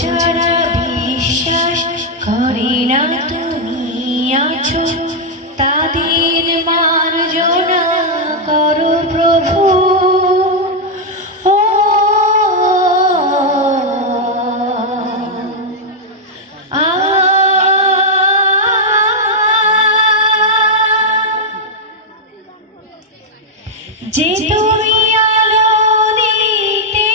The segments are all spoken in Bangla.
যারা বিশ্বাস করে না তুমি আছো তাদের যে তুমি আলো দিতে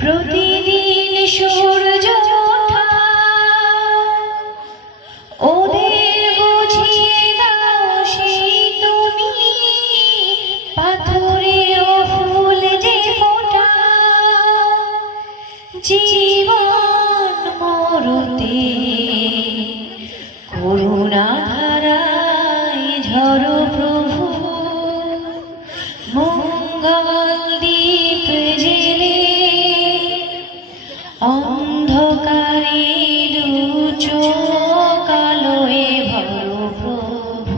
প্রতিদিন সূর্য ওদের বুঝিয়ে দাও সেই তুমি পাথরে ও ফুল যে ফোটা। জীবন মরতে করুণা মঙ্গল জেলে অন্ধকারে দু চোখ আলোয় ভরো প্রভু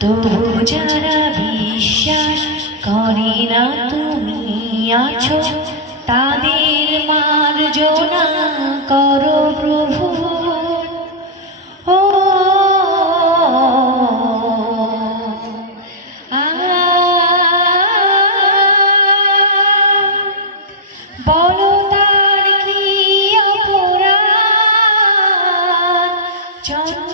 তবু বিশ্বাস করে তুমি আছো, তাদের মার্জনা করো প্রভু। John.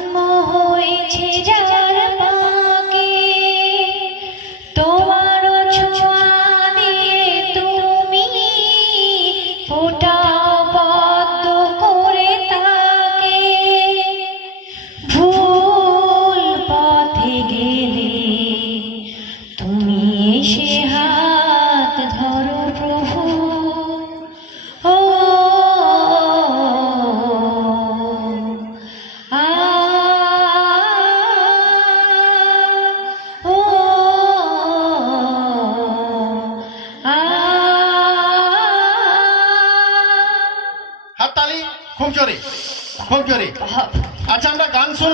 হাততালি খুব জোরে খুব জোরে। আচ্ছা আমরা গান শুন